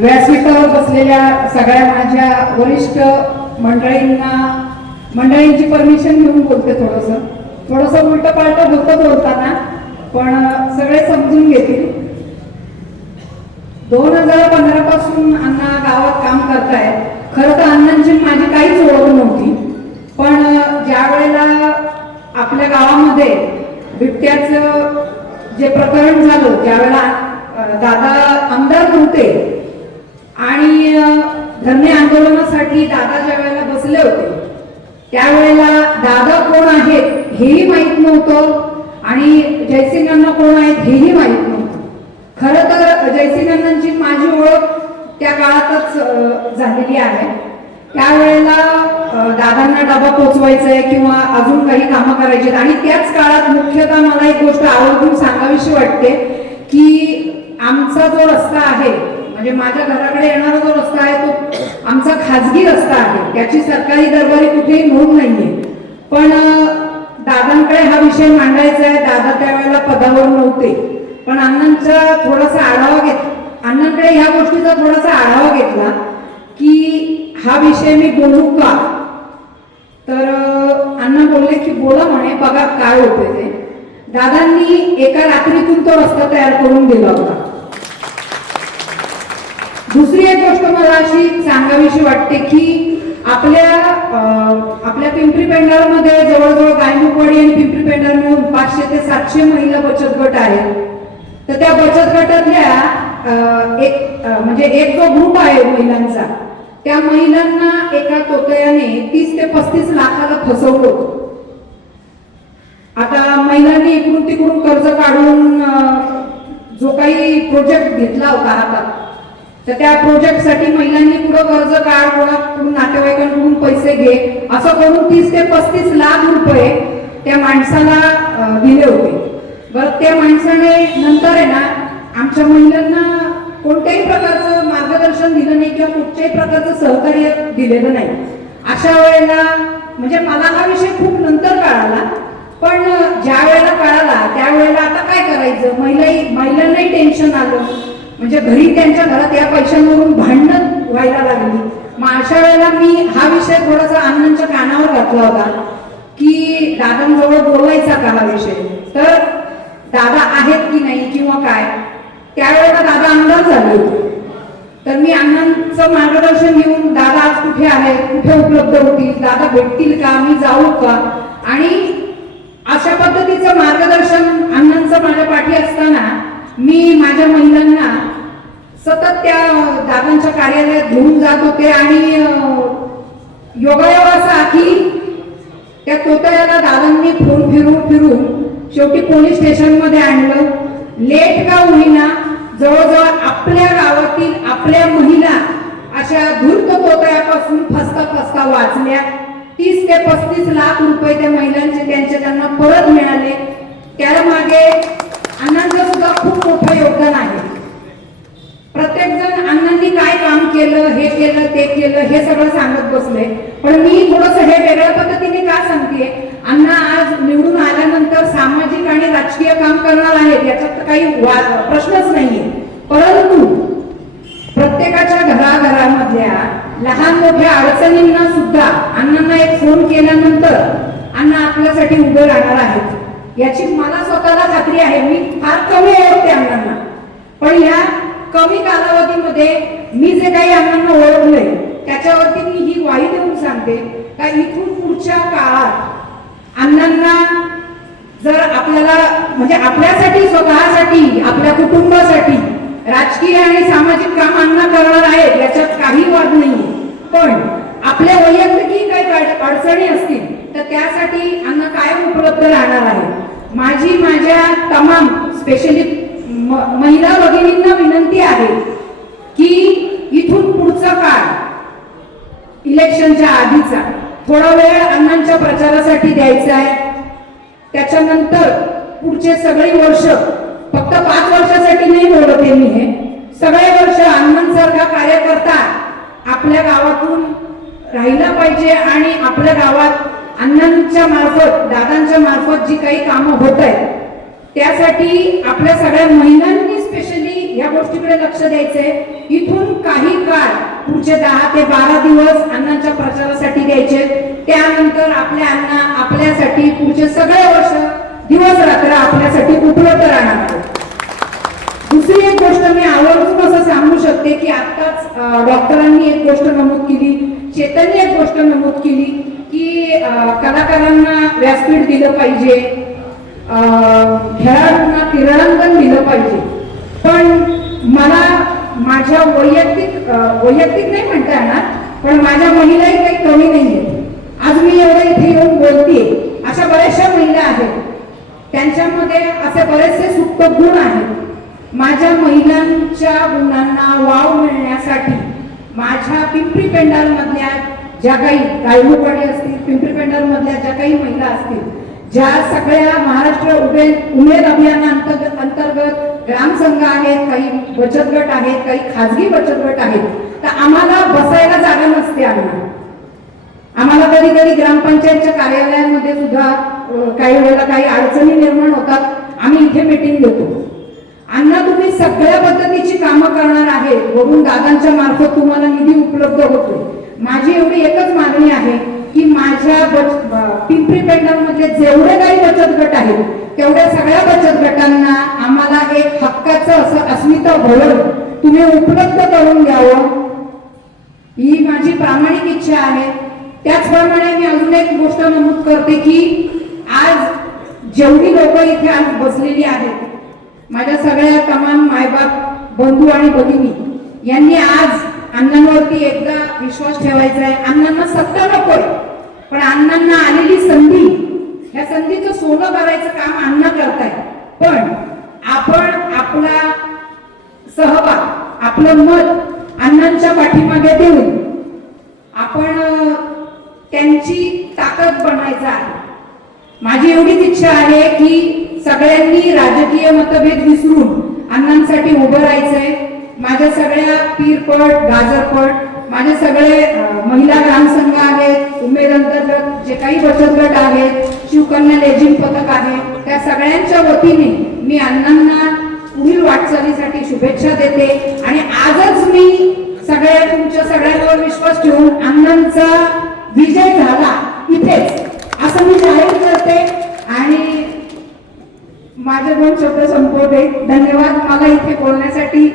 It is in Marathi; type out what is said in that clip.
व्यासपीठावर बसलेल्या सगळ्या माझ्या वरिष्ठ मंडळींची परमिशन घेऊन बोलते. थोडंसं उलट पालट होतं बोलताना, पण सगळे समजून घेतील. 2015 पासून अण्णा गावात काम करतायत. खरं तर अण्णांची माझी काहीच ओळख नव्हती, पण ज्या वेळेला आपल्या गावामध्ये बिबट्याचं जे प्रकरण झालं, त्यावेळेला दादा आमदार नव्हते आणि धरणे आंदोलनासाठी दादा ज्या वेळेला बसले होते, त्यावेळेला दादा कोण आहेत हेही माहीत नव्हतं आणि जयसिंग अण्णा कोण आहेत हेही माहीत नव्हतं. खरं तर जयसिंग अण्णांची माझी ओळख त्या काळातच झालेली आहे. त्यावेळेला दादांना डबा पोचवायचा आहे किंवा अजून काही कामं करायची आणि त्याच काळात मुख्यतः मला एक गोष्ट आवर्जून सांगावीशी वाटते की आमचा जो रस्ता आहे, म्हणजे माझ्या घराकडे येणारा जो रस्ता आहे तो आमचा खाजगी रस्ता आहे. त्याची सरकारी दरबारी कुठेही नोंद नाहीये. पण दादांकडे हा विषय मांडायचा आहे. दादा त्यावेळेला पदावर नव्हते, पण अण्णांचा थोडासा आढावा अण्णांकडे ह्या गोष्टीचा थोडासा आढावा घेतला की हा विषय मी बोलू का, तर अण्णा बोलले की बोला म्हणे, बघा काय होते ते. दादांनी एका रात्रीतून तो रस्ता तयार करून दिला होता. दुसरी एक गोष्ट मला अशी सांगावीशी वाटते की आपल्या पिंपरी पेंढारमध्ये जवळजवळ गायमुखवाडी आणि पिंपरी पेंढार मिळून 500 ते 700 महिला बचत गट आहेत. तर त्या बचत गटातल्या एक जो ग्रुप आहे महिलांचा, त्या महिलांना एका तोतयाने 30 ते 35 लाखाला फसवलं होतं. आता महिलांनी इकडून तिकडून कर्ज काढून जो काही प्रोजेक्ट घेतला होता हातात, तर त्या प्रोजेक्टसाठी महिलांनी पुढे कर्ज काढ, कोणाकडून नातेवाईकांकडून पैसे घे, असं करून 30 ते 35 लाख रुपये त्या माणसाला दिले होते. बरं, त्या माणसाने नंतर आहे ना आमच्या महिलांना कोणत्याही प्रकारचं मार्गदर्शन दिलं नाही किंवा कुठच्याही प्रकारचं सहकार्य दिलेलं नाही. अशा वेळेला म्हणजे मला हा विषय खूप नंतर कळाला, पण ज्या वेळेला कळाला त्यावेळेला आता काय करायचं, महिलांनाही टेन्शन आलं. म्हणजे घरी त्यांच्या घरात या पैशांवरून भांडण व्हायला लागली. मग अशा वेळेला मी हा विषय थोडासा अण्णांच्या कानावर घातला होता की दादांजवळ बोलायचा का हा विषय, तर दादा आहेत की नाही किंवा काय. त्यावेळेला दादा आमदार झाले होते, तर मी अण्णांचं मार्गदर्शन घेऊन दादा आज कुठे आहेत, कुठे उपलब्ध होतील, दादा भेटतील का, मी जाऊ का, आणि अशा पद्धतीचं मार्गदर्शन अण्णांचं माझ्या पाठी असताना मी माझ्या महिलांना सतत त्या दादांच्या कार्यालयात घेऊन जात होते. आणि योगायोग असा की त्या तोतयाला दादांनी फोन फिरून शेवटी पोलीस स्टेशन मध्ये आणलं. लेट का होईना जवळजवळ आपल्या गावातील आपल्या महिला अशा धूर्त तोतयापासून फसता वाचल्या. 30 ते 35 लाख रुपये त्या महिलांचे त्यांना परत मिळाले. त्या मागे अण्णांचं सुद्धा खूप मोठं योगदान आहे. प्रत्येक जण अण्णांनी काय काम केलं, हे केलं ते केलं हे सगळं सांगत बसले, पण मी थोडंसं हे वेगळ्या पद्धतीने का सांगते. अण्णा आज निवडून आल्यानंतर सामाजिक आणि राजकीय काम करणार आहेत, याच्यात काही प्रश्नच नाहीये. परंतु प्रत्येकाच्या घराघरामधल्या लहान मोठ्या अडचणींना सुद्धा अण्णांना एक फोन केल्यानंतर अण्णा आपल्यासाठी उभे राहणार आहेत, याची मला स्वतःला खात्री आहे. मी फार कमी ओळखते अण्णांना, पण या कमी कालावधीमध्ये मी जे काही अण्णांना ओळखलंय त्याच्यावरती मी ही ग्वाही देऊन सांगते का इथून पुढच्या काळात अण्णांना जर आपल्याला म्हणजे आपल्यासाठी, स्वतःसाठी, आपल्या कुटुंबासाठी राजकीय आणि सामाजिक काम अण्णा करणार आहेत याच्यात काही वाद नाही, पण आपल्या वैयक्तिक काही अडचणी असतील तर त्यासाठी अण्णा कायम उपलब्ध राहणार आहे. माझ्या तमाम स्पेशली महिला भगिनींना विनंती आहे की इथून पुढचा काळ इलेक्शनच्या आधीचा थोडा वेळ अण्णांच्या प्रचारासाठी द्यायचा आहे. त्याच्यानंतर पुढचे सगळे वर्ष, फक्त 5 वर्षासाठी नाही बोलते मी, हे सगळे वर्ष अण्णांसारखा कार्यकर्ता आपल्या गावातून राहिला पाहिजे आणि आपल्या गावात अण्णांच्या मार्फत, दादांच्या मार्फत जी काही कामं होत आहेत त्यासाठी आपल्या सगळ्या महिलांनी स्पेशली या गोष्टीकडे लक्ष द्यायचंय. इथून काही काळ पुढचे 10 ते 12 दिवस अण्णांच्या प्रचारासाठी द्यायचे. त्यानंतर आपल्या अण्णा आपल्यासाठी पुढचे सगळे वर्ष दिवस रात्र आपल्यासाठी उपलब्ध राहणार आहेत. दुसरी एक गोष्ट मी आवर्जून असं सांगू शकते की आत्ताच डॉक्टरांनी एक गोष्ट नमूद केली, चेतनने एक गोष्ट नमूद केली की कलाकारांना व्यासपीठ दिलं पाहिजे, खेळाडूंना क्रीडांगण दिलं पाहिजे. पण मला माझ्या वैयक्तिक नाही म्हणता येणार, पण माझ्या महिलाही काही कमी नाहीये. आज मी एवढं इथे येऊन बोलते, अशा बऱ्याचशा महिला आहेत, त्यांच्यामध्ये असे बरेचसे सुप्त गुण आहेत. माझ्या महिलांच्या गुणांना वाव मिळण्यासाठी माझ्या पिंपरी पेंडाल मधल्या ज्या काही रायमुपाडी असतील, पिंपरी पेंडाल मधल्या ज्या काही महिला असतील, ज्या सगळ्या महाराष्ट्र उमेद अभियानाअंतर्गत ग्रामसंघ आहेत, काही बचत गट आहेत, काही खाजगी बचत गट आहेत, तर आम्हाला बसायला जागा नसते. आम्हाला कधी कधी ग्रामपंचायतच्या कार्यालयांमध्ये सुद्धा काही वेळेला काही अडचणी निर्माण होतात. आम्ही इथे मीटिंग घेतो. अण्णा तुम्ही सगळ्या पद्धतीची कामं करणार आहे, वरून दादांच्या मार्फत तुम्हाला निधी उपलब्ध होतो. माझी एवढी एकच मागणी आहे की माझ्या पिंपरी पेंडाल मधले जेवढे काही बचत गट आहेत तेवढ्या सगळ्या बचत गटांना आम्हाला एक हक्काचं असं अस्मिता भवन तुम्ही उपलब्ध करून द्यावं, ही माझी प्रामाणिक इच्छा आहे. त्याचप्रमाणे मी अजून एक गोष्ट नमूद करते की आज जेवढी लोक इथे आज बसलेली आहेत, माझ्या सगळ्या तमाम मायबाप बंधू आणि भगिनी यांनी आज अण्णांवरती एकदा विश्वास ठेवायचा आहे. अण्णांना सत्ता नकोय, पण अण्णांना आलेली संधी, या संधीचं सोनं करायचं काम अण्णा करतायत. पण आपण आपला सहभाग, आपलं मत अण्णांच्या पाठीमागे देऊन आपण त्यांची ताकद बनायचं आहे. माझी एवढीच इच्छा आहे की सगळ्यांनी राजकीय मतभेद विसरून अण्णांसाठी उभं राहायचंय. माझ्या सगळ्या पीरपट, गाजरपट, माझे सगळे महिला ग्रामसंघ आहेत, उमेद अंतर्गत जे काही बचत गट आहेत, शिवकन्या लेझिम पथक आहे, त्या सगळ्यांच्या वतीने मी अण्णांना पुढील वाटचालीसाठी शुभेच्छा देते. आणि आजच मी तुमच्या सगळ्यांवर विश्वास ठेवून अण्णांचा विजय झाला इथेच असं मी जाहीर करते आणि माझे 2 शब्द संपवते. धन्यवाद. मला इथे बोलण्यासाठी